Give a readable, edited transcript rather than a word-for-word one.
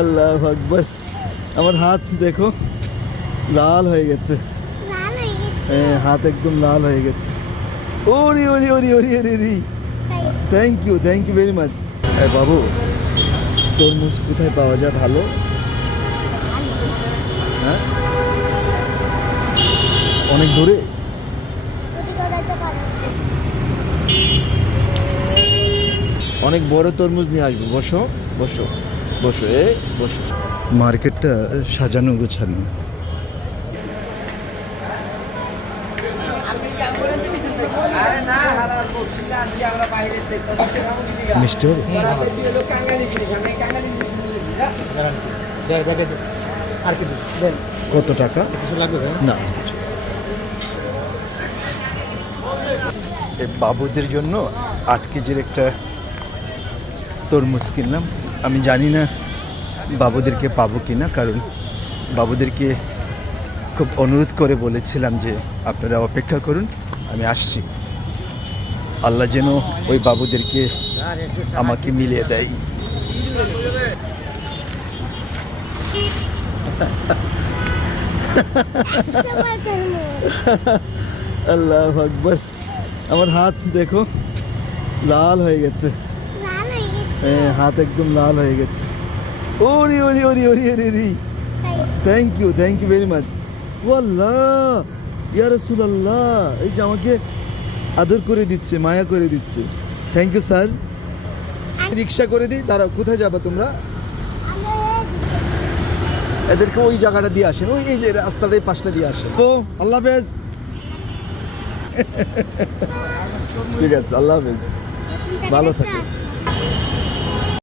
আল্লাহু আকবার। আমার হাত দেখো লাল হয়ে গেছে। হ্যাঁ, হাত একদম লাল হয়ে গেছে। ওরি ওরি ওরি ওরি ওরি ওরি। Thank you very much. বাবু, তরমুজ কোথায় পাওয়া যায় ভালো? হ্যাঁ, অনেক দূরে। অনেক বড় তরমুজ নিয়ে আসবো। বসো বসো বসো, বসো। মার্কেটটা সাজানো গোছানো। মিষ্টি হবে? কত টাকা? কিছু লাগবে না। এই বাবুদের জন্য 8 কেজির একটা তরমুজ কিনলাম। আমি জানি না বাবুদেরকে পাবো কি না, কারণ বাবুদেরকে খুব অনুরোধ করে বলেছিলাম যে আপনারা অপেক্ষা করুন, আমি আসছি। আল্লাহ যেন ওই বাবুদেরকে আমাকে মিলিয়ে দেয়। আল্লাহু আকবার। আমার হাত দেখো লাল হয়ে গেছে। হ্যাঁ, হাত একদম লাল হয়ে গেছে। ওরি ওরি ওরি ওরি ওরি ওরি। Thank you very much. ওয়াল্লাহ, ইয়া রাসূলুল্লাহ, এই যে আমাকে আদর করে দিচ্ছে, মায়া করে দিচ্ছে। Thank you sir. রিক্সা করে দিই। দাঁড়াও, কোথায় যাবে তোমরা? এদেরকে ওই জায়গাটা দিয়ে আসেন, ওই এই যে রাস্তাটাই 5টা দিয়ে আসেন। ও আল্লাহ হাফেজ। ঠিক আছে, আল্লাহ হাফেজ, ভালো থাকে।